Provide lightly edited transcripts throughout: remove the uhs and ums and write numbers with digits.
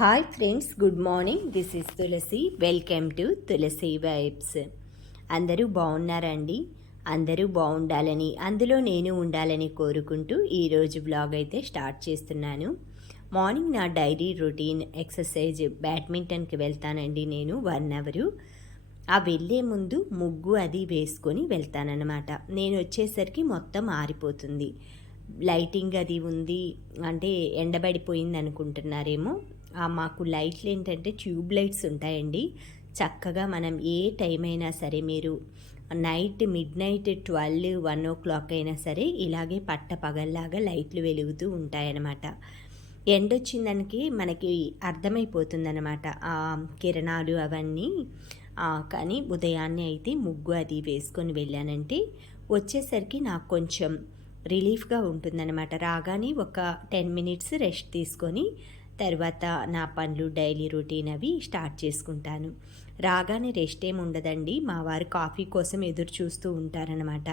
Hi friends, good morning. This is Tulasi. Welcome to Tulasi vibes. అందరూ బాగున్నారండి? అందరూ బాగుండాలని, అందులో నేను ఉండాలని కోరుకుంటూ ఈరోజు బ్లాగ్ అయితే స్టార్ట్ చేస్తున్నాను. మార్నింగ్ నా డైలీ రొటీన్ ఎక్సర్సైజ్ బ్యాడ్మింటన్కి వెళ్తానండి నేను 1 అవరు. ఆ వెళ్ళే ముందు ముగ్గు అది వేసుకొని వెళ్తానన్నమాట. నేను వచ్చేసరికి మొత్తం ఆరిపోతుంది. లైటింగ్ అది ఉంది అంటే ఎండబడిపోయింది అనుకుంటున్నారేమో. మాకు లైట్లు ఏంటంటే ట్యూబ్ లైట్స్ ఉంటాయండి. చక్కగా మనం ఏ టైం అయినా సరే, మీరు నైట్ మిడ్-నైట్ 12, 1 అయినా సరే ఇలాగే పగల్లాగా లైట్లు వెలుగుతూ ఉంటాయన్నమాట. ఎండొచ్చిందానికి మనకి అర్థమైపోతుందన్నమాట ఆ కిరణాలు అవన్నీ. కానీ ఉదయాన్నే అయితే ముగ్గు అది వేసుకొని వెళ్ళానంటే వచ్చేసరికి నాకు కొంచెం రిలీఫ్గా ఉంటుందన్నమాట. రాగానే ఒక 10 మినిట్స్ రెస్ట్ తీసుకొని తర్వాత నా పనులు డైలీ రొటీన్ అవి స్టార్ట్ చేసుకుంటాను. రాగానే రెస్ట్ ఏమి ఉండదండి. మా వారు కాఫీ కోసం ఎదురు చూస్తూ ఉంటారనమాట.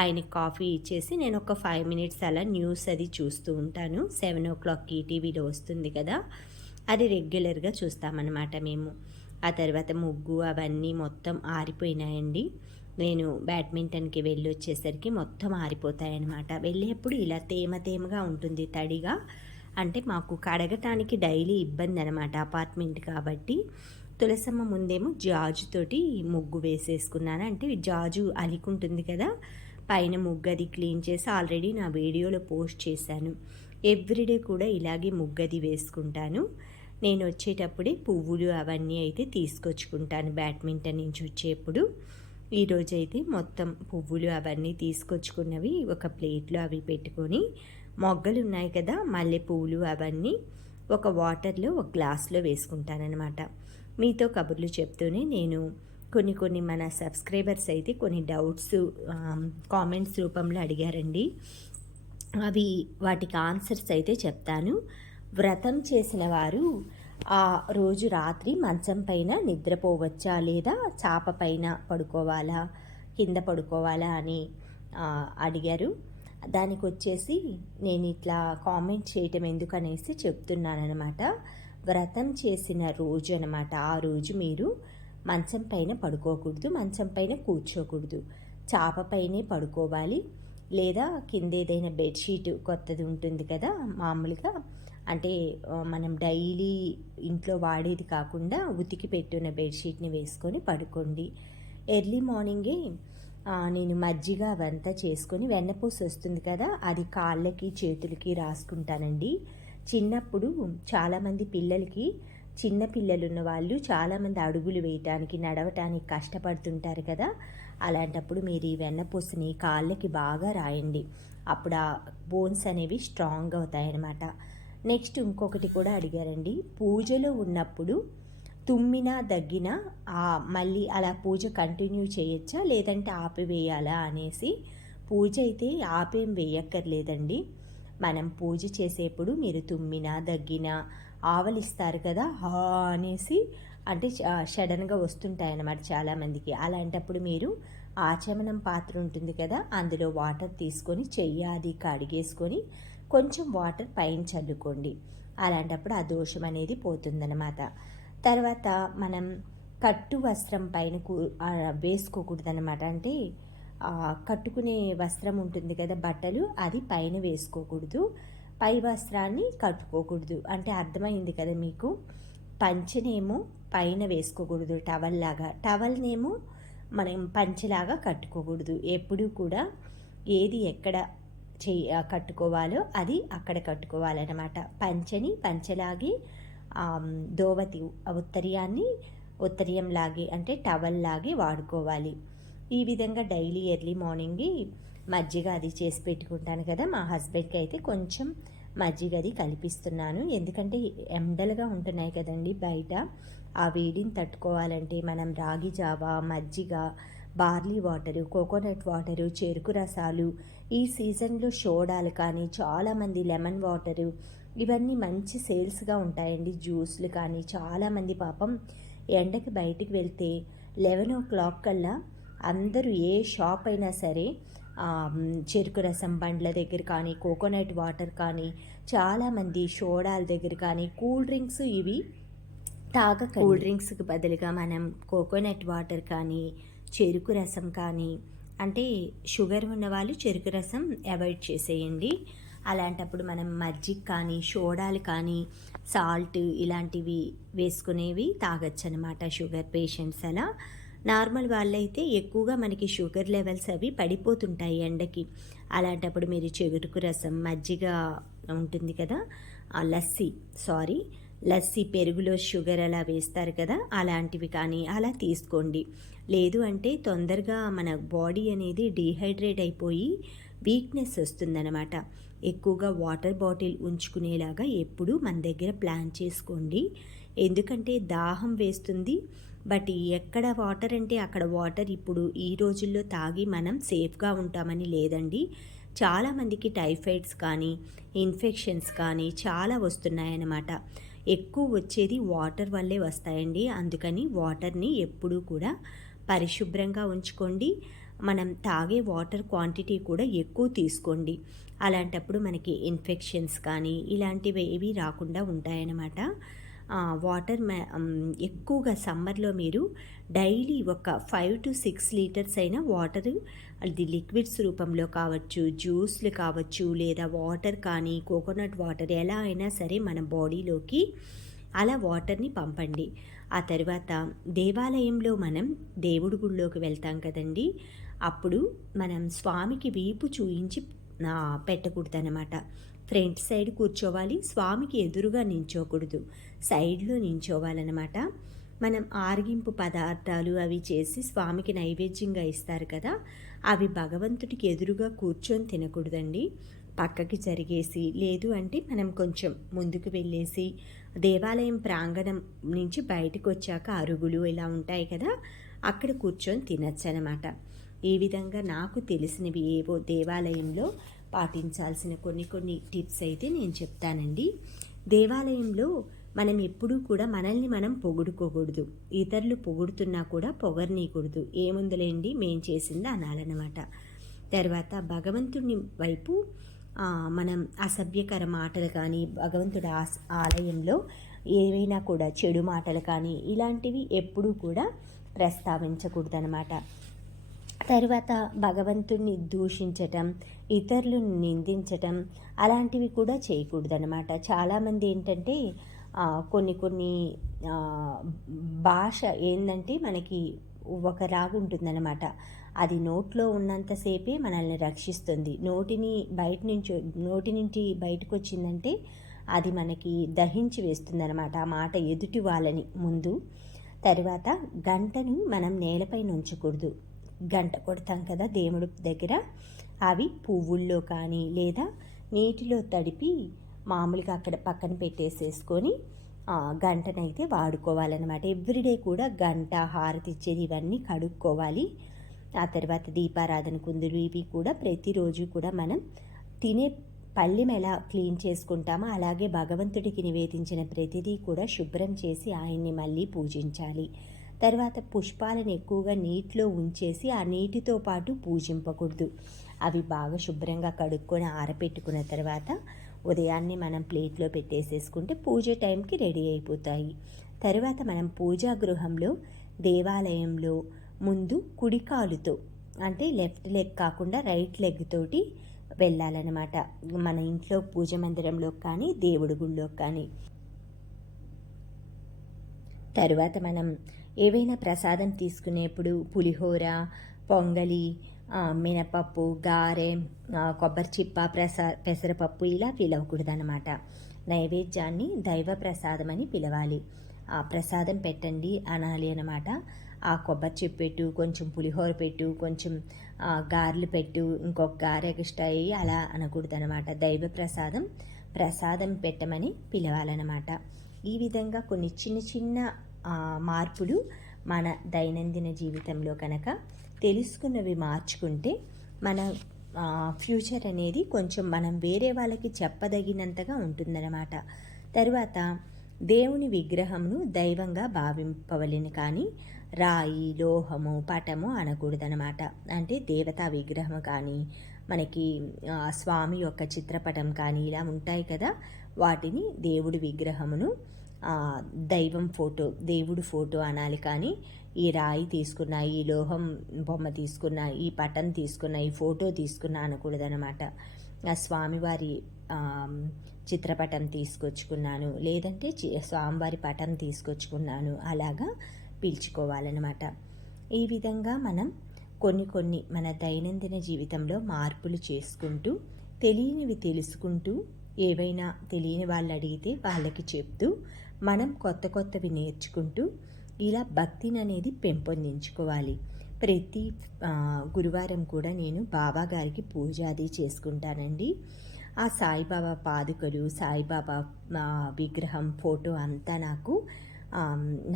ఆయనకి కాఫీ ఇచ్చేసి నేను ఒక 5 మినిట్స్ అలా న్యూస్ అది చూస్తూ ఉంటాను. 7 ఈటీవీలో వస్తుంది కదా, అది రెగ్యులర్గా చూస్తామన్నమాట మేము. ఆ తర్వాత ముగ్గు అవన్నీ మొత్తం ఆరిపోయినాయండి. నేను బ్యాడ్మింటన్కి వెళ్ళి వచ్చేసరికి మొత్తం ఆరిపోతాయన్నమాట. వెళ్ళేప్పుడు ఇలా తేమగా ఉంటుంది, తడిగా. అంటే మాకు కడగటానికి డైలీ ఇబ్బంది అనమాట, అపార్ట్మెంట్ కాబట్టి. తులసమ్మ ముందేమో జాజుతోటి ముగ్గు వేసేసుకున్నాను. అంటే జాజు అలికుంటుంది కదా, పైన ముగ్గు అది క్లీన్ చేసి ఆల్రెడీ నా వీడియోలో పోస్ట్ చేశాను. ఎవ్రీడే కూడా ఇలాగే ముగ్గది వేసుకుంటాను. నేను వచ్చేటప్పుడే పువ్వులు అవన్నీ అయితే తీసుకొచ్చుకుంటాను బ్యాడ్మింటన్ నుంచి వచ్చేప్పుడు. ఈరోజైతే మొత్తం పువ్వులు అవన్నీ తీసుకొచ్చుకున్నవి ఒక ప్లేట్లో అవి పెట్టుకొని, మొగ్గలు ఉన్నాయి కదా మల్లె పువ్వులు అవన్నీ ఒక వాటర్లో ఒక గ్లాస్లో వేసుకుంటానన్నమాట. మీతో కబుర్లు చెప్తూనే నేను కొన్ని మన సబ్స్క్రైబర్స్ అయితే కొన్ని డౌట్స్ కామెంట్స్ రూపంలో అడిగారండి. వాటికి ఆన్సర్స్ అయితే చెప్తాను. వ్రతం చేసిన వారు ఆ రోజు రాత్రి మంచం పైన నిద్రపోవచ్చా, లేదా చాప పైన పడుకోవాలా, కింద పడుకోవాలా అని అడిగారు. దానికి వచ్చేసి నేను ఇట్లా కామెంట్ చేయటం ఎందుకనేసి చెప్తున్నానమాట. వ్రతం చేసిన రోజు అనమాట, ఆ రోజు మీరు మంచం పైన పడుకోకూడదు, మంచం పైన కూర్చోకూడదు, చాప పైనే పడుకోవాలి. లేదా కింద ఏదైనా బెడ్షీట్ కొత్తది ఉంటుంది కదా మామూలుగా, అంటే మనం డైలీ ఇంట్లో వాడేది కాకుండా ఉతికి పెట్టిన బెడ్షీట్ని వేసుకొని పడుకోండి. ఎర్లీ మార్నింగే నేను మజ్జిగ అవంతా చేసుకొని, వెన్నపూస వస్తుంది కదా, అది కాళ్ళకి చేతులకి రాసుకుంటానండి. చిన్నప్పుడు చాలామంది పిల్లలకి, చిన్న పిల్లలున్న వాళ్ళు చాలామంది అడుగులు వేయటానికి నడవటానికి కష్టపడుతుంటారు కదా, అలాంటప్పుడు మీరు ఈ వెన్నపూసని కాళ్ళకి బాగా రాయండి. అప్పుడు ఆ బోన్స్ అనేవి స్ట్రాంగ్ అవుతాయన్నమాట. నెక్స్ట్ ఇంకొకటి కూడా అడిగారండి, పూజలో ఉన్నప్పుడు తుమ్మినా దగ్గినా మళ్ళీ అలా పూజ కంటిన్యూ చేయొచ్చా, లేదంటే ఆపివేయాలా అనేసి. పూజ అయితే ఆపేం వేయక్కర్లేదండి. మనం పూజ చేసేప్పుడు మీరు తుమ్మినా దగ్గినా ఆవలిస్తారు కదా, హా అనేసి, అంటే సడన్గా వస్తుంటాయన్నమాట చాలామందికి. అలాంటప్పుడు మీరు ఆచమనం పాత్ర ఉంటుంది కదా, అందులో వాటర్ తీసుకొని చెయ్యి అది కడిగేసుకొని కొంచెం వాటర్ పైన చల్లుకోండి. అలాంటప్పుడు ఆ దోషం అనేది పోతుందన్నమాట. తర్వాత మనం కట్టు వస్త్రం పైన వేసుకోకూడదన్నమాట. అంటే కట్టుకునే వస్త్రం ఉంటుంది కదా, బట్టలు, అది పైన వేసుకోకూడదు, పై వస్త్రాన్ని కట్టుకోకూడదు. అంటే అర్థమైంది కదా మీకు. పంచనేమో పైన వేసుకోకూడదు, టవల్నేమో మనం పంచలాగా కట్టుకోకూడదు. ఎప్పుడూ కూడా ఏది ఎక్కడ కట్టుకోవాలో అది అక్కడ కట్టుకోవాలన్నమాట. పంచని పంచలాగే, దోవతి ఉత్తరీయంలాగే అంటే టవల్ లాగే వాడుకోవాలి. ఈ విధంగా డైలీ ఎర్లీ మార్నింగ్ మజ్జిగ అది చేసి పెట్టుకుంటాను కదా, మా హస్బెండ్కి అయితే కొంచెం మజ్జిగ అది కలిపిస్తున్నాను. ఎందుకంటే ఎండలుగా ఉంటున్నాయి కదండి బయట, ఆ వేడిని తట్టుకోవాలంటే మనం రాగి జావా, మజ్జిగ, బార్లీ వాటరు, కోకోనట్ వాటరు, చెరుకు రసాలు, ఈ సీజన్లో సోడాలు కానీ, చాలామంది లెమన్ వాటరు, ఇవన్నీ మంచి సేల్స్గా ఉంటాయండి. జ్యూస్లు కానీ, చాలామంది పాపం ఎండకి బయటికి వెళ్తే 11 కల్లా అందరూ ఏ షాప్ అయినా సరే చెరుకు రసం బండ్ల దగ్గర కానీ, కోకోనట్ వాటర్ కానీ, చాలామంది సోడాల దగ్గర కానీ కూల్ డ్రింక్స్ ఇవి కూల్ డ్రింక్స్కి బదులుగా మనం కోకోనట్ వాటర్ కానీ, చెరుకు రసం కానీ, అంటే షుగర్ ఉన్నవాళ్ళు చెరుకు రసం అవాయిడ్ చేసేయండి. అలాంటప్పుడు మనం మజ్జిగ కానీ, సోడాలు కానీ, సాల్ట్ ఇలాంటివి వేసుకునేవి తాగొచ్చు అనమాట షుగర్ పేషెంట్స్. అలా నార్మల్ వాళ్ళైతే ఎక్కువగా మనకి షుగర్ లెవెల్స్ అవి పడిపోతుంటాయి ఎండకి. అలాంటప్పుడు మీరు చెరుకు రసం, మజ్జిగ ఉంటుంది కదా, లస్సీ పెరుగులో షుగర్ అలా వేస్తారు కదా, అలాంటివి కానీ అలా తీసుకోండి. లేదు అంటే తొందరగా మన బాడీ అనేది డీహైడ్రేట్ అయిపోయి వీక్నెస్ వస్తుందన్నమాట. ఎక్కువగా వాటర్ బాటిల్ ఉంచుకునేలాగా ఎప్పుడు మన దగ్గర ప్లాన్ చేసుకోండి. ఎందుకంటే దాహం వేస్తుంది, బట్ ఎక్కడ వాటర్ అంటే అక్కడ వాటర్ ఇప్పుడు ఈ రోజుల్లో తాగి మనం సేఫ్గా ఉంటామని లేదండి. చాలామందికి టైఫాయిడ్స్ కానీ, ఇన్ఫెక్షన్స్ కానీ చాలా వస్తున్నాయన్నమాట. ఎక్కువ వచ్చేది వాటర్ వల్లే వస్తాయండి. అందుకని వాటర్ని ఎప్పుడూ కూడా పరిశుభ్రంగా ఉంచుకోండి. మనం తాగే వాటర్ క్వాంటిటీ కూడా ఎక్కువ తీసుకోండి. అలాంటప్పుడు మనకి ఇన్ఫెక్షన్స్ కానీ ఇలాంటివి ఏవి రాకుండా ఉంటాయన్నమాట. వాటర్ ఎక్కువగా సమ్మర్లో మీరు డైలీ ఒక 5 to 6 లీటర్స్ అయినా వాటర్, అది లిక్విడ్స్ రూపంలో కావచ్చు, జ్యూస్లు కావచ్చు, లేదా వాటర్ కానీ కోకోనట్ వాటర్ ఎలా అయినా సరే మన బాడీలోకి అలా వాటర్ని పంపండి. ఆ తర్వాత దేవాలయంలో మనం దేవుడి గుడిలోకి వెళ్తాం కదండి, అప్పుడు మనం స్వామికి వీపు చూయించి పెట్టకూడదన్నమాట. ఫ్రంట్ సైడ్ కూర్చోవాలి, స్వామికి ఎదురుగా నించోకూడదు, సైడ్లో నించోవాలన్నమాట. మనం ఆరగింపు పదార్థాలు అవి చేసి స్వామికి నైవేద్యంగా ఇస్తారు కదా, అవి భగవంతుడికి ఎదురుగా కూర్చొని తినకూడదండి. పక్కకి జరిగేసి, లేదు అంటే మనం కొంచెం ముందుకు వెళ్ళేసి దేవాలయం ప్రాంగణం నుంచి బయటకు వచ్చాక అరుగులు ఇలా ఉంటాయి కదా, అక్కడ కూర్చొని తినచ్చు అనమాట. ఈ విధంగా నాకు తెలిసినవి ఏవో దేవాలయంలో పాటించాల్సిన కొన్ని టిప్స్ అయితే నేను చెప్తానండి. దేవాలయంలో మనం ఎప్పుడూ కూడా మనల్ని మనం పొగుడుకోకూడదు. ఇతరులు పొగుడుతున్నా కూడా పొగరనీయకూడదు. ఏముందులేండి మేం చేసింది అనాలన్నమాట. తర్వాత భగవంతుని వైపు మనం అసభ్యకర మాటలు కానీ, భగవంతుడి ఆలయంలో ఏవైనా కూడా చెడు మాటలు కానీ ఇలాంటివి ఎప్పుడూ కూడా ప్రస్తావించకూడదనమాట. తర్వాత భగవంతుణ్ణి దూషించటం, ఇతరులను నిందించటం అలాంటివి కూడా చేయకూడదనమాట. చాలామంది ఏంటంటే కొన్ని భాష ఏంటంటే మనకి ఒకలాగుంటుందన్నమాట. అది నోట్లో ఉన్నంతసేపే మనల్ని రక్షిస్తుంది. నోటి నుంచి బయటకు వచ్చిందంటే అది మనకి దహించి వేస్తుందన్నమాట ఆ మాట ఎదుటి వాళ్ళని ముందు. తర్వాత గంటను మనం నేలపైన ఉంచకూడదు. గంట కొడతాం కదా దేవుడి దగ్గర, అవి పువ్వుల్లో కానీ లేదా నీటిలో తడిపి మామూలుగా అక్కడ పక్కన పెట్టేసేసుకొని గంటనైతే వాడుకోవాలన్నమాట. ఎవ్రీడే కూడా గంట, హారతి ఇచ్చేది ఇవన్నీ కడుక్కోవాలి. ఆ తర్వాత దీపారాధన కుందులు ఇవి కూడా ప్రతిరోజు కూడా మనం తినే పళ్ళెం ఎలా క్లీన్ చేసుకుంటామో అలాగే భగవంతుడికి నివేదించిన ప్రతిదీ కూడా శుభ్రం చేసి ఆయన్ని మళ్ళీ పూజించాలి. తర్వాత పుష్పాలను ఎక్కువగా నీటిలో ఉంచేసి ఆ నీటితో పాటు పూజింపకూడదు. అవి బాగా శుభ్రంగా కడుక్కొని ఆరబెట్టుకున్న తర్వాత ఉదయాన్నే మనం ప్లేట్లో పెట్టేసేసుకుంటే పూజ టైంకి రెడీ అయిపోతాయి. తర్వాత మనం పూజా గృహంలో దేవాలయంలో ముందు కుడికాలుతో, అంటే లెఫ్ట్ లెగ్ కాకుండా రైట్ లెగ్ తోటి వెళ్ళాలన్నమాట. మన ఇంట్లో పూజ మందిరంలో కానీ దేవుడి గుళ్ళో కానీ. తరువాత మనం ఏవైనా ప్రసాదం తీసుకునేప్పుడు పులిహోర, పొంగలి, మినపప్పు, గారె, కొబ్బరి చిప్ప, పెసరపప్పు ఇలా పిలవకూడదన్నమాట. నైవేద్యాన్ని దైవ ప్రసాదం అని పిలవాలి. ఆ ప్రసాదం పెట్టండి అనాలి అన్నమాట. ఆ కొబ్బరి చిప్ప పెట్టు, కొంచెం పులిహోర పెట్టు, కొంచెం గారెలు పెట్టు, ఇంకొక గారె ఎక్స్ట్రా అయ్యి అలా అనకూడదన్నమాట. దైవ ప్రసాదం పెట్టమని పిలవాలన్నమాట. ఈ విధంగా కొన్ని చిన్న మార్పులు మన దైనందిన జీవితంలో కనుక తెలుసుకున్నవి మార్చుకుంటే మన ఫ్యూచర్ అనేది కొంచెం మనం వేరే వాళ్ళకి చెప్పదగినంతగా ఉంటుందన్నమాట. తర్వాత దేవుని విగ్రహంను దైవంగా భావింపవలెను కానీ రాయి, లోహము, పటము అనకూడదనమాట. అంటే దేవతా విగ్రహం కానీ, మనకి స్వామి యొక్క చిత్రపటం కానీ ఇలా ఉంటాయి కదా, వాటిని దేవుడి విగ్రహమును దైవం ఫోటో, దేవుడి ఫోటో అనాలి. కానీ ఈ రాయి తీసుకున్న, ఈ లోహం బొమ్మ తీసుకున్న, ఈ పటం తీసుకున్న, ఈ ఫోటో తీసుకున్న అనకూడదనమాట. ఆ స్వామివారి చిత్రపటం తీసుకొచ్చుకున్నాను, లేదంటే స్వామివారి పటం తీసుకొచ్చుకున్నాను, అలాగా పిలుచుకోవాలన్నమాట. ఈ విధంగా మనం కొన్ని మన దైనందిన జీవితంలో మార్పులు చేసుకుంటూ, తెలియనివి తెలుసుకుంటూ, ఏవైనా తెలియని వాళ్ళు అడిగితే వాళ్ళకి చెప్తూ, మనం కొత్తవి నేర్చుకుంటూ ఇలా భక్తిని అనేది పెంపొందించుకోవాలి. ప్రతి గురువారం కూడా నేను బాబా గారికి పూజ అది చేసుకుంటానండి. ఆ సాయిబాబా పాదుకలు, సాయిబాబా విగ్రహం ఫోటో అంతా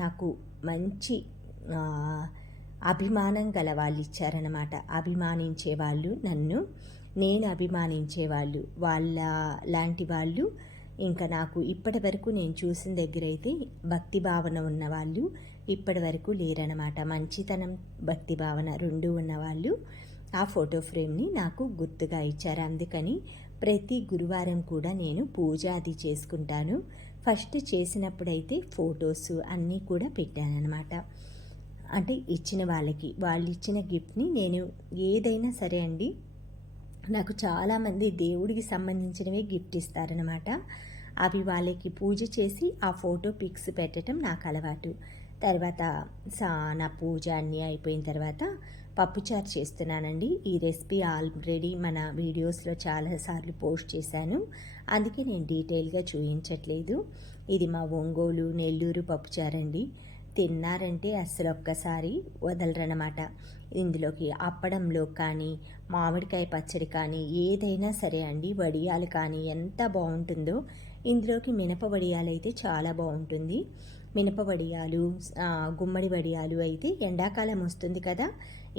నాకు మంచి అభిమానం గల వాళ్ళు ఇచ్చారనమాట. అభిమానించే వాళ్ళు నన్ను, నేను అభిమానించేవాళ్ళు, వాళ్ళ లాంటి వాళ్ళు ఇంకా నాకు ఇప్పటి వరకు నేను చూసిన దగ్గర అయితే భక్తి భావన ఉన్నవాళ్ళు ఇప్పటి వరకు లేరనమాట. మంచితనం, భక్తి భావన రెండు ఉన్నవాళ్ళు ఆ ఫోటో ఫ్రేమ్ని నాకు గుర్తుగా ఇచ్చారు. అందుకని ప్రతి గురువారం కూడా నేను పూజ అది చేసుకుంటాను. ఫస్ట్ చేసినప్పుడైతే ఫొటోస్ అన్నీ కూడా పెట్టానన్నమాట. అంటే ఇచ్చిన వాళ్ళకి, వాళ్ళు ఇచ్చిన గిఫ్ట్ని నేను ఏదైనా సరే అండి, నాకు చాలామంది దేవుడికి సంబంధించినవే గిఫ్ట్ ఇస్తారనమాట. అవి వాళ్ళకి పూజ చేసి ఆ ఫోటో పిక్స్ పెట్టడం నాకు అలవాటు. తర్వాత నా పూజ అన్నీ అయిపోయిన తర్వాత పప్పుచారు చేస్తున్నానండి. ఈ రెసిపీ ఆల్రెడీ మన వీడియోస్లో చాలాసార్లు పోస్ట్ చేశాను, అందుకే నేను డీటెయిల్గా చూపించట్లేదు. ఇది మా ఒంగోలు, నెల్లూరు పప్పుచారండి. తిన్నారంటే అస్సలు ఒక్కసారి వదలరనమాట. ఇందులోకి అప్పడంలో కానీ, మామిడికాయ పచ్చడి కానీ, ఏదైనా సరే అండి, వడియాలు కానీ ఎంత బాగుంటుందో. ఇందులోకి మినప వడియాలు అయితే చాలా బాగుంటుంది. మినప వడియాలు, గుమ్మడి వడియాలు అయితే ఎండాకాలం వస్తుంది కదా,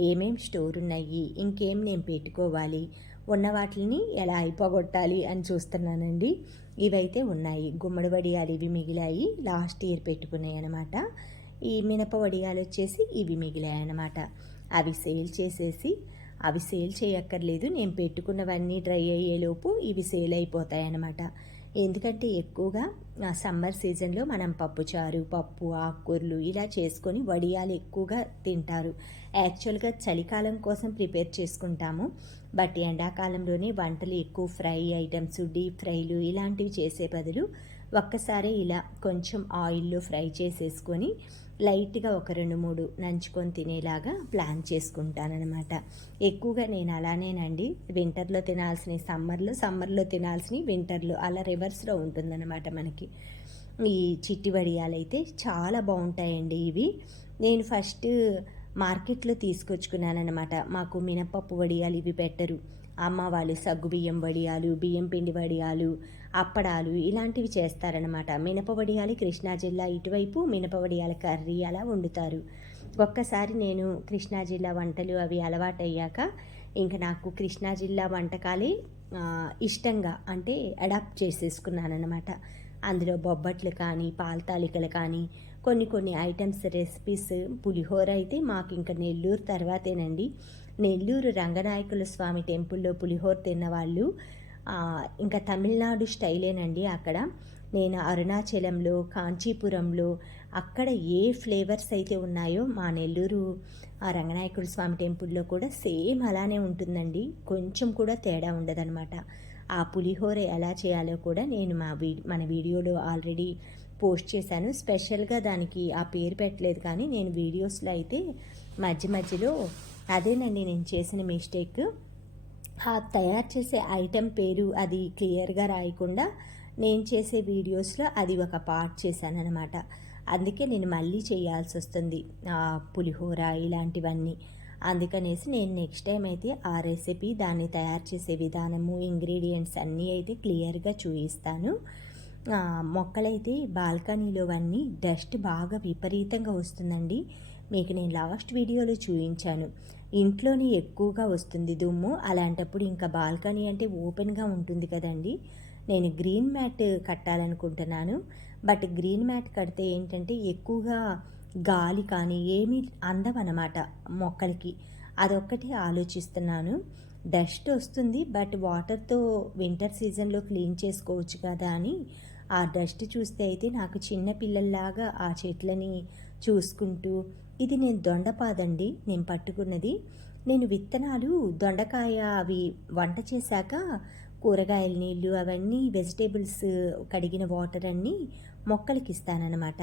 ఏమేం స్టోర్ ఉన్నాయి, ఇంకేం నేను పెట్టుకోవాలి, ఉన్న వాటిని ఎలా అయిపోగొట్టాలి అని చూస్తున్నానండి. ఇవైతే ఉన్నాయి. గుమ్మడి వడియాలు ఇవి మిగిలాయి, లాస్ట్ ఇయర్ పెట్టుకున్నాయి అనమాట. ఈ మినప వడియాలు వచ్చేసి ఇవి మిగిలాయి అనమాట. అవి సేల్ చేసేసి, అవి సేల్ చేయక్కర్లేదు, నేను పెట్టుకున్నవన్నీ డ్రై అయ్యేలోపు ఇవి సేల్ అయిపోతాయి అన్నమాట. ఎందుకంటే ఎక్కువగా సమ్మర్ సీజన్లో మనం పప్పుచారు, పప్పు, ఆకుకూరలు ఇలా చేసుకొని వడియాలు ఎక్కువగా తింటారు. యాక్చువల్గా చలికాలం కోసం ప్రిపేర్ చేసుకుంటాము, బట్ ఎండాకాలంలోనే వంటలు ఎక్కువ ఫ్రై ఐటమ్స్, డీప్ ఫ్రైలు ఇలాంటివి చేసే బదులు ఒక్కసారి ఇలా కొంచెం ఆయిల్లో ఫ్రై చేసేసుకొని లైట్గా ఒక 2-3 నంచుకొని తినేలాగా ప్లాన్ చేసుకుంటానన్నమాట. ఎక్కువగా నేను అలానేనండి, వింటర్లో తినాల్సినవి సమ్మర్లో తినాల్సినవి వింటర్లో, అలా రివర్స్లో ఉంటుందన్నమాట మనకి. ఈ చిట్టి వడియాలు అయితే చాలా బాగుంటాయండి. ఇవి నేను ఫస్ట్ మార్కెట్లో తీసుకొచ్చుకున్నానన్నమాట. మాకు మినపప్పు వడియాలు ఇవి పెట్టరు. అమ్మ వాళ్ళు సగ్గుబియ్యం వడియాలు, బియ్యం పిండి వడియాలు, అప్పడాలు ఇలాంటివి చేస్తారనమాట. మినప వడియాలు కృష్ణా జిల్లా ఇటువైపు మినప వడియాల కర్రీ అలా వండుతారు. ఒక్కసారి నేను కృష్ణా జిల్లా వంటలు అవి అలవాటయ్యాక ఇంకా నాకు కృష్ణా జిల్లా వంటకాలే ఇష్టంగా, అంటే అడాప్ట్ చేసేసుకున్నానమాట. అందులో బొబ్బట్లు కానీ, పాలతాలికలు కానీ, కొన్ని ఐటమ్స్, రెసిపీస్. పులిహోర అయితే మాకు ఇంకా నెల్లూరు తర్వాతేనండి. నెల్లూరు రంగనాయకుల స్వామి టెంపుల్లో పులిహోర తిన్నవాళ్ళు ఇంకా తమిళనాడు స్టైలేనండి అక్కడ. నేను అరుణాచలంలో, కాంచీపురంలో అక్కడ ఏ ఫ్లేవర్స్ అయితే ఉన్నాయో మా నెల్లూరు రంగనాయకుల స్వామి టెంపుల్లో కూడా సేమ్ అలానే ఉంటుందండి. కొంచెం కూడా తేడా ఉండదన్నమాట. ఆ పులిహోర ఎలా చేయాలో కూడా నేను మన వీడియోలో ఆల్రెడీ పోస్ట్ చేశాను. స్పెషల్గా దానికి ఆ పేరు పెట్టలేదు, కానీ నేను వీడియోస్లో అయితే మధ్యలో అదేనండి నేను చేసిన మిస్టేక్. తయారు చేసే ఐటెం పేరు అది క్లియర్గా రాయకుండా నేను చేసే వీడియోస్లో అది ఒక పార్ట్ చేశాను అనమాట. అందుకే నేను మళ్ళీ చేయాల్సి వస్తుంది పులిహోర ఇలాంటివన్నీ. అందుకనేసి నేను నెక్స్ట్ టైం అయితే ఆ రెసిపీ, దాన్ని తయారు చేసే విధానము, ఇంగ్రీడియంట్స్ అన్నీ అయితే క్లియర్గా చూపిస్తాను. మొక్కలైతే బాల్కనీలో అన్నీ డస్ట్ బాగా విపరీతంగా వస్తుందండి. మీకు నేను లాస్ట్ వీడియోలో చూపించాను, ఇంట్లోనే ఎక్కువగా వస్తుంది దుమ్ము. అలాంటప్పుడు ఇంకా బాల్కనీ అంటే ఓపెన్గా ఉంటుంది కదండి. నేను గ్రీన్ మ్యాట్ కట్టాలనుకుంటున్నాను. బట్ గ్రీన్ మ్యాట్ కడితే ఏంటంటే ఎక్కువగా గాలి కానీ ఏమీ అందమన్నమాట మొక్కలకి. అదొక్కటి ఆలోచిస్తున్నాను. డస్ట్ వస్తుంది, బట్ వాటర్‌తో వింటర్ సీజన్‌లో క్లీన్ చేసుకోవచ్చు కదా అని ఆ డస్ట్ చూస్తే అయితే నాకు చిన్న పిల్లల్లాగా ఆ చెట్లని చూసుకుంటూ, ఇది నేను దొండపాదండి నేను పట్టుకున్నది. నేను విత్తనాలు దొండకాయ అవి వంట చేశాక కూరగాయల నీళ్ళు అవన్నీ వెజిటేబుల్స్ కడిగిన వాటర్ అన్నీ మొక్కలకిస్తాననమాట.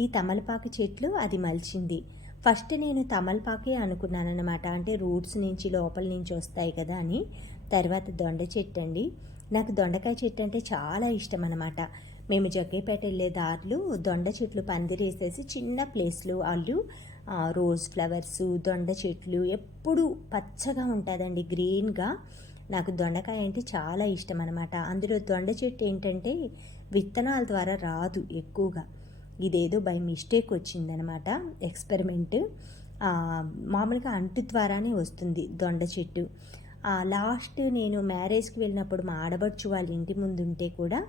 ఈ తమలపాకు చెట్లు అది మలిచింది. ఫస్ట్ నేను తమలపాకే అనుకున్నాననమాట. అంటే రూట్స్ నుంచి లోపల నుంచి వస్తాయి కదా అని. తర్వాత దొండ చెట్టు అండి. నాకు దొండకాయ చెట్టు అంటే చాలా ఇష్టం అనమాట. మేము జగ్గయ్యపేట వెళ్ళే దారిలో దొండ చెట్లు పందిరేసేసి చిన్న ప్లేస్లో వాళ్ళు రోజ్ ఫ్లవర్స్, దొండ చెట్లు ఎప్పుడూ పచ్చగా ఉంటుందండి గ్రీన్‌గా. నాకు దొండకాయ అంటే చాలా ఇష్టం అనమాట. అందులో దొండ చెట్టు ఏంటంటే విత్తనాల ద్వారా రాదు ఎక్కువగా. ఇదేదో బై మిస్టేక్ వచ్చిందనమాట ఎక్స్పెరిమెంట్. మామూలుగా అంటు ద్వారానే వస్తుంది దొండ చెట్టు. లాస్ట్ నేను మ్యారేజ్కి వెళ్ళినప్పుడు మా ఆడబడుచు వాళ్ళ ఇంటి ముందు ఉంటే కూడా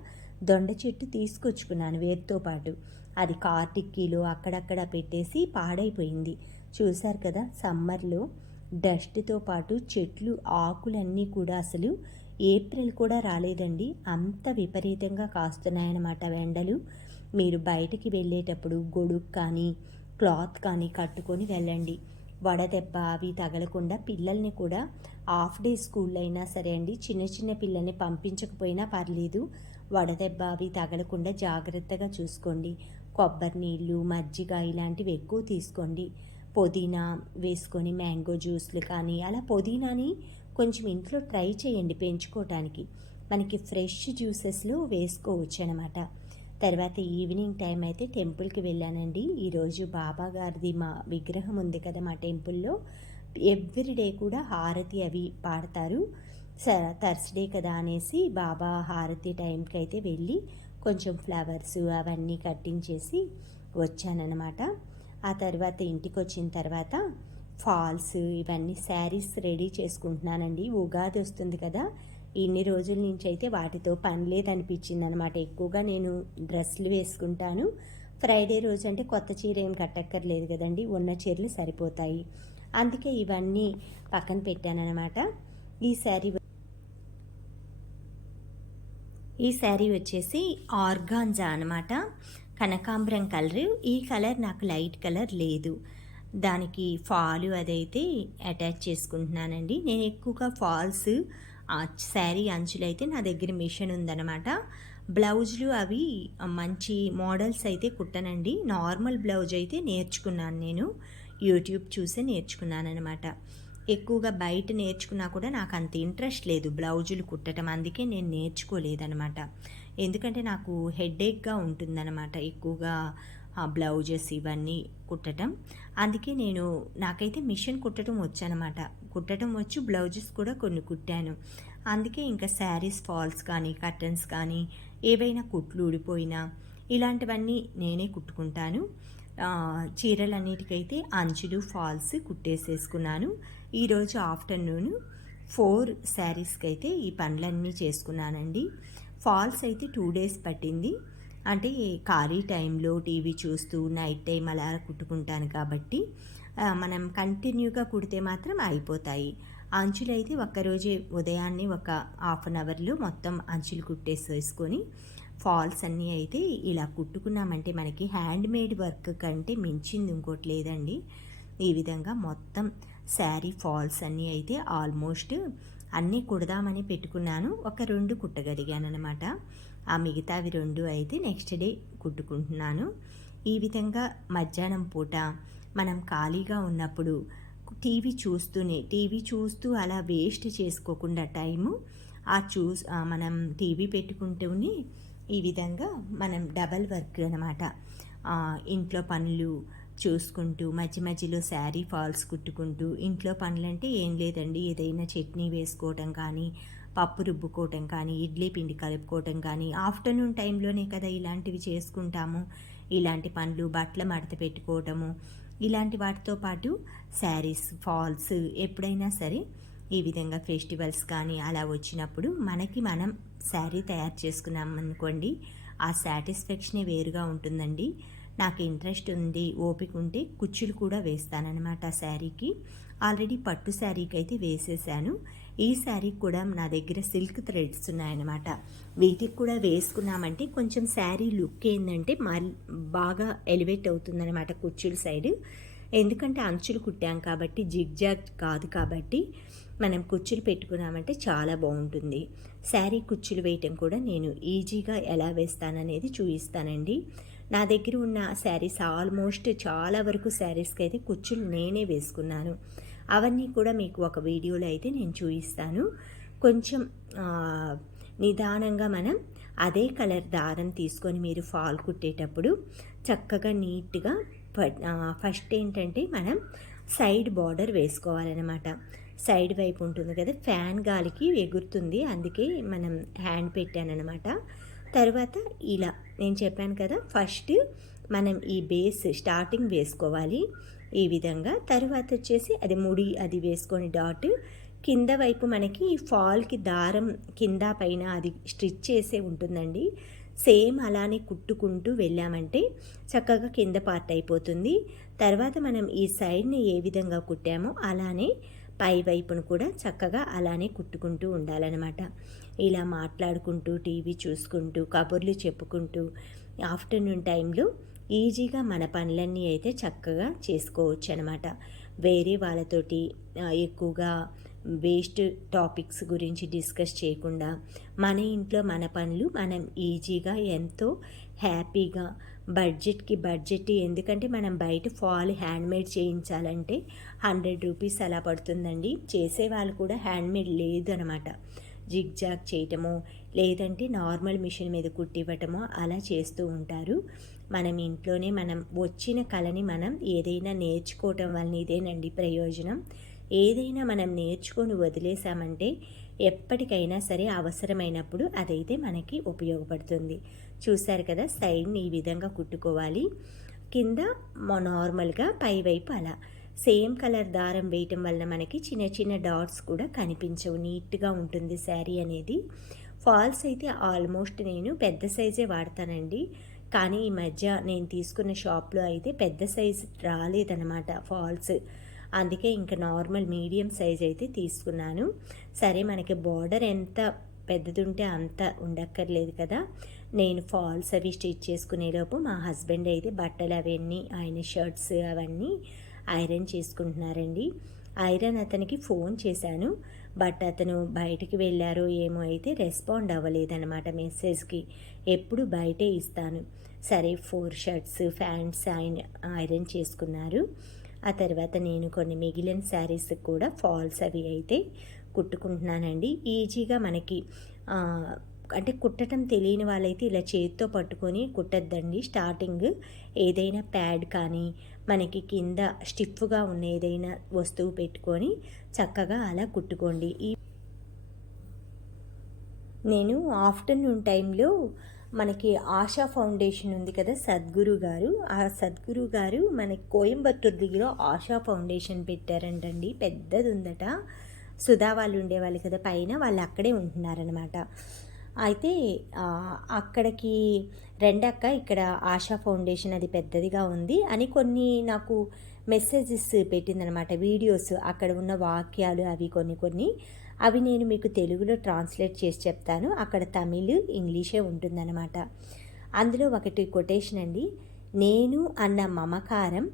దొండ చెట్టు తీసుకొచ్చుకున్నాను వేరుతో పాటు. అది కార్ డిక్కీలో అక్కడక్కడ పెట్టేసి పాడైపోయింది. చూశారు కదా సమ్మర్లో డస్ట్తో పాటు చెట్లు ఆకులన్నీ కూడా అసలు ఏప్రిల్ కూడా రాలేదండి, అంత విపరీతంగా కాస్తున్నాయన్నమాట ఎండలు. మీరు బయటికి వెళ్ళేటప్పుడు గొడుగు కానీ క్లాత్ కానీ కట్టుకొని వెళ్ళండి. వడదెబ్బ అవి తగలకుండా. పిల్లల్ని కూడా హాఫ్ డే స్కూల్ అయినా సరే అండి, చిన్న చిన్న పిల్లల్ని పంపించకపోయినా పర్లేదు, వడదెబ్బ అవి తగలకుండా జాగ్రత్తగా చూసుకోండి. కొబ్బరి నీళ్ళు, మజ్జిగ ఇలాంటివి ఎక్కువ తీసుకోండి. పుదీనా వేసుకొని మ్యాంగో జ్యూస్లు కానీ అలా పుదీనాని కొంచెం ఇంట్లో ట్రై చేయండి పెంచుకోవటానికి. మనకి ఫ్రెష్ జ్యూసెస్లో వేసుకోవచ్చు అనమాట. తర్వాత ఈవినింగ్ టైం అయితే టెంపుల్కి వెళ్ళానండి. ఈరోజు బాబా గారిది మా విగ్రహం ఉంది కదా మా టెంపుల్లో. ఎవ్రీడే కూడా హారతి అవి పాడతారు. థర్స్డే కదా అనేసి బాబా హారతి టైంకి అయితే వెళ్ళి కొంచెం ఫ్లవర్స్ అవన్నీ కట్టించేసి వచ్చానన్నమాట. ఆ తర్వాత ఇంటికి వచ్చిన తర్వాత ఫాల్స్ ఇవన్నీ శారీస్ రెడీ చేసుకుంటున్నానండి. ఉగాది వస్తుంది కదా, ఇన్ని రోజుల నుంచి అయితే వాటితో పని లేదనిపించింది అనమాట. ఎక్కువగా నేను డ్రెస్సులు వేసుకుంటాను. ఫ్రైడే రోజు అంటే కొత్త చీర ఏం కట్టక్కర్లేదు కదండి, ఉన్న చీరలు సరిపోతాయి. అందుకే ఇవన్నీ పక్కన పెట్టానన్నమాట. ఈ శారీ వచ్చేసి ఆర్గాంజా అనమాట, కనకాంబరం కలర్. ఈ కలర్ నాకు లైట్ కలర్ లేదు, దానికి ఫాలు అదైతే అటాచ్ చేసుకుంటున్నానండి. నేను ఎక్కువగా ఫాల్స్ శారీ అంచులు అయితే నా దగ్గర మిషన్ ఉందన్నమాట. బ్లౌజులు అవి మంచి మోడల్స్ అయితే కుట్టనండి. నార్మల్ బ్లౌజ్ అయితే నేర్చుకున్నాను, నేను యూట్యూబ్ చూసే నేర్చుకున్నాను అనమాట. ఎక్కువగా బయట నేర్చుకున్నా కూడా నాకు అంత ఇంట్రెస్ట్ లేదు బ్లౌజులు కుట్టడం, అందుకే నేను నేర్చుకోలేదనమాట. ఎందుకంటే నాకు హెడేక్గా ఉంటుందన్నమాట ఎక్కువగా బ్లౌజెస్ ఇవన్నీ కుట్టడం. అందుకే నాకైతే మిషన్ కుట్టడం వచ్చనమాట. కుట్టడం వచ్చు, బ్లౌజెస్ కూడా కొన్ని కుట్టాను. అందుకే ఇంకా శారీస్ ఫాల్స్ కానీ కర్టన్స్ కానీ ఏవైనా కుట్లు ఊడిపోయినా ఇలాంటివన్నీ నేనే కుట్టుకుంటాను. చీరలన్నిటికైతే అంచులు ఫాల్స్ కుట్టేసేసుకున్నాను. ఈరోజు ఆఫ్టర్నూన్ 4 శారీస్కి అయితే ఈ పనులన్నీ చేసుకున్నానండి. ఫాల్స్ అయితే 2 days పట్టింది. అంటే ఖాళీ టైంలో టీవీ చూస్తూ నైట్ టైం అలా కుట్టుకుంటాను కాబట్టి మనం కంటిన్యూగా కుడితే మాత్రం అయిపోతాయి. అంచులు అయితే ఒక్కరోజే ఉదయాన్నే ఒక హాఫ్ అన్ అవర్లో మొత్తం అంచులు కుట్టేసేసుకొని ఫాల్స్ అన్నీ అయితే ఇలా కుట్టుకున్నామంటే మనకి హ్యాండ్ మేడ్ వర్క్ కంటే మించింది ఇంకోటి లేదండి. ఈ విధంగా మొత్తం శారీ ఫాల్స్ అన్నీ అయితే ఆల్మోస్ట్ అన్నీ కుడదామని పెట్టుకున్నాను. ఒక 2 కుట్టగలిగాను అనమాట. ఆ మిగతావి 2 అయితే నెక్స్ట్ డే కుట్టుకుంటున్నాను. ఈ విధంగా మధ్యాహ్నం పూట మనం ఖాళీగా ఉన్నప్పుడు టీవీ చూస్తూ అలా వేస్ట్ చేసుకోకుండా టైము మనం టీవీ పెట్టుకుంటూనే ఈ విధంగా మనం డబల్ వర్క్ అనమాట. ఇంట్లో పనులు చూసుకుంటూ మధ్య మధ్యలో శారీ ఫాల్స్ కుట్టుకుంటూ, ఇంట్లో పనులంటే ఏం లేదండి, ఏదైనా చట్నీ వేసుకోవటం కానీ, పప్పు రుబ్బుకోవటం కానీ, ఇడ్లీ పిండి కలుపుకోవటం కానీ, ఆఫ్టర్నూన్ టైంలోనే కదా ఇలాంటివి చేసుకుంటాము. ఇలాంటి పనులు, బట్టల మడత పెట్టుకోవటము, ఇలాంటి వాటితో పాటు శారీస్ ఫాల్స్ ఎప్పుడైనా సరే ఈ విధంగా ఫెస్టివల్స్ కానీ అలా వచ్చినప్పుడు మనం శారీ తయారు చేసుకున్నాం అనుకోండి, ఆ సాటిస్ఫాక్షనే వేరుగా ఉంటుందండి. నాకు ఇంట్రెస్ట్ ఉంది, ఓపిక ఉంటే కుచ్చులు కూడా వేస్తానన్నమాట ఆ శారీకి. ఆల్రెడీ పట్టు శారీకి అయితే వేసేసాను. ఈ శారీకి కూడా నా దగ్గర సిల్క్ థ్రెడ్స్ ఉన్నాయన్నమాట. వీటికి కూడా వేసుకున్నామంటే కొంచెం శారీ లుక్ ఏంటంటే బాగా ఎలివేట్ అవుతుందన్నమాట కుచ్చుల సైడ్. ఎందుకంటే అంచులు కుట్టాం కాబట్టి, జిగ్జాగ్ కాదు కాబట్టి మనం కుచ్చులు పెట్టుకున్నామంటే చాలా బాగుంటుంది. శారీ కుచ్చులు వేయటం కూడా నేను ఈజీగా ఎలా వేస్తాననేది చూపిస్తానండి. నా దగ్గర ఉన్న శారీస్ ఆల్మోస్ట్ చాలా వరకు శారీస్కి అయితే కుచ్చులు నేనే వేసుకున్నాను. అవన్నీ కూడా మీకు ఒక వీడియోలో అయితే నేను చూపిస్తాను. కొంచెం నిదానంగా మనం అదే కలర్ దారం తీసుకొని మీరు ఫాల్ కుట్టేటప్పుడు చక్కగా నీట్గా ఫస్ట్ ఏంటంటే మనం సైడ్ బార్డర్ వేసుకోవాలన్నమాట. సైడ్ వైపు ఉంటుంది కదా, ఫ్యాన్ గాలికి ఎగురుతుంది, అందుకే మనం హ్యాండ్ పెట్టానన్నమాట. తర్వాత ఇలా నేను చెప్పాను కదా, ఫస్ట్ మనం ఈ బేస్ స్టార్టింగ్ వేసుకోవాలి ఈ విధంగా. తర్వాత వచ్చేసి అది ముడి అది వేసుకొని డాట్ కింద వైపు మనకి ఫాల్కి దారం కింద పైన అది స్టిచ్ చేసే ఉంటుందండి. సేమ్ అలానే కుట్టుకుంటూ వెళ్ళామంటే చక్కగా కింద పార్ట్ అయిపోతుంది. తర్వాత మనం ఈ సైడ్ని ఏ విధంగా కుట్టామో అలానే పై వైపును కూడా చక్కగా అలానే కుట్టుకుంటూ ఉండాలన్నమాట. ఇలా మాట్లాడుకుంటూ టీవీ చూసుకుంటూ కబుర్లు చెప్పుకుంటూ ఆఫ్టర్నూన్ టైంలో ఈజీగా మన పనులన్నీ అయితే చక్కగా చేసుకోవచ్చు అనమాట. వేరే వాళ్ళతోటి ఎక్కువగా వేస్ట్ టాపిక్స్ గురించి డిస్కస్ చేయకుండా మన ఇంట్లో మన పనులు మనం ఈజీగా ఎంతో హ్యాపీగా బడ్జెట్, ఎందుకంటే మనం బయట ఫాల్ హ్యాండ్మేడ్ చేయించాలంటే 100 రూపీస్ అలా పడుతుందండి. చేసేవాళ్ళు కూడా హ్యాండ్మేడ్ లేదు అనమాట. జిగ్జాగ్ చేయటమో లేదంటే నార్మల్ మిషన్ మీద కుట్టివ్వటమో అలా చేస్తూ ఉంటారు. మనం ఇంట్లోనే మనం వచ్చిన కళని మనం ఏదైనా నేర్చుకోవటం వలన ఇదేనండి ప్రయోజనం. ఏదైనా మనం నేర్చుకొని వదిలేసామంటే ఎప్పటికైనా సరే అవసరమైనప్పుడు అదైతే మనకి ఉపయోగపడుతుంది. చూశారు కదా, సైడ్ని ఈ విధంగా కుట్టుకోవాలి. కింద నార్మల్గా పైవైపు అలా సేమ్ కలర్ దారం వేయటం వల్ల మనకి చిన్న చిన్న డాట్స్ కూడా కనిపించవు, నీట్గా ఉంటుంది శారీ అనేది. ఫాల్స్ అయితే ఆల్మోస్ట్ నేను పెద్ద సైజే వాడతానండి. కానీ ఈ మధ్య నేను తీసుకున్న షాప్లో అయితే పెద్ద సైజు రాలేదన్నమాట ఫాల్స్. అందుకే ఇంకా నార్మల్ మీడియం సైజ్ అయితే తీసుకున్నాను. సరే, మనకి బార్డర్ ఎంత పెద్దది ఉంటే అంత ఉండక్కర్లేదు కదా. నేను ఫాల్స్ అవి స్టిచ్ చేసుకునేలోపు మా హస్బెండ్ అయితే బట్టలు అవన్నీ ఆయన షర్ట్స్ అవన్నీ ఐరన్ చేసుకుంటున్నారండి. ఐరన్ అతనికి ఫోన్ చేశాను, బట్ అతను బయటికి వెళ్ళారో ఏమో అయితే రెస్పాండ్ అవ్వలేదన్నమాట మెసేజ్కి. ఎప్పుడు బయటే ఇస్తాను. సరే, 4 షర్ట్స్ ప్యాంట్స్ ఆయన ఐరన్ చేసుకున్నారు. ఆ తర్వాత నేను కొన్ని మిగిలిన శారీస్ కూడా ఫాల్స్ అవి అయితే కుట్టుకుంటున్నానండి. ఈజీగా మనకి అంటే కుట్టడం తెలియని వాళ్ళైతే ఇలా చేతితో పట్టుకొని కుట్టద్దండి. స్టార్టింగ్ ఏదైనా ప్యాడ్ కానీ మనకి కింద స్టిఫ్గా ఉన్న ఏదైనా వస్తువు పెట్టుకొని చక్కగా అలా కుట్టుకోండి. నేను ఆఫ్టర్నూన్ టైంలో మనకి ఆశా ఫౌండేషన్ ఉంది కదా, సద్గురు గారు, ఆ సద్గురు గారు మనకి కోయంబత్తూరు దగ్గర ఆశా ఫౌండేషన్ పెట్టారంటండి. పెద్దది ఉందట. సుధా వాళ్ళు ఉండేవాళ్ళు కదా పైన, వాళ్ళు అక్కడే ఉంటున్నారనమాట. అయితే అక్కడికి రెండక్క, ఇక్కడ ఆశా ఫౌండేషన్ అది పెద్దదిగా ఉంది అని కొన్ని నాకు మెసేజెస్ పెట్టిందనమాట, వీడియోస్, అక్కడ ఉన్న వాక్యాలు అవి కొన్ని అవి నేను మీకు తెలుగులో ట్రాన్స్లేట్ చేసి చెప్తాను. అక్కడ తమిళ్ ఇంగ్లీషే ఉంటుందన్నమాట. అందులో ఒకటి కొటేషన్ అండి, నేను అన్న మమకారం,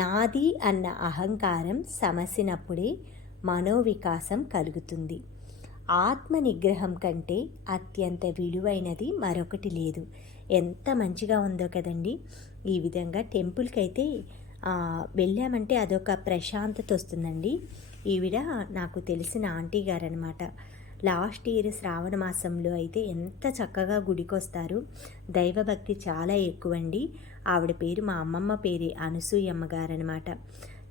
నాది అన్న అహంకారం సమసినప్పుడే మనోవికాసం కలుగుతుంది. ఆత్మ నిగ్రహం కంటే అత్యంత విలువైనది మరొకటి లేదు. ఎంత మంచిగా ఉందో కదండి. ఈ విధంగా టెంపుల్కి అయితే వెళ్ళామంటే అదొక ప్రశాంతత వస్తుందండి. ఈవిడ నాకు తెలిసిన ఆంటీ గారు అనమాట. లాస్ట్ ఇయర్ శ్రావణ మాసంలో అయితే ఎంత చక్కగా గుడికి వస్తారు. దైవభక్తి చాలా ఎక్కువండి. ఆవిడ పేరు మా అమ్మమ్మ పేరు అనసూయమ్మ గారు అనమాట.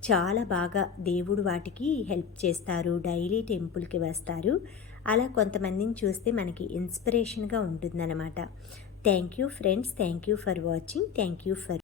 చాలా బాగా దేవుడు వాటికి హెల్ప్ చేస్తారు, డైలీ టెంపుల్కి వస్తారు. అలా కొంతమందిని చూస్తే మనకి ఇన్స్పిరేషన్గా ఉంటుందన్నమాట. Thank you friends, thank you for watching, thank you for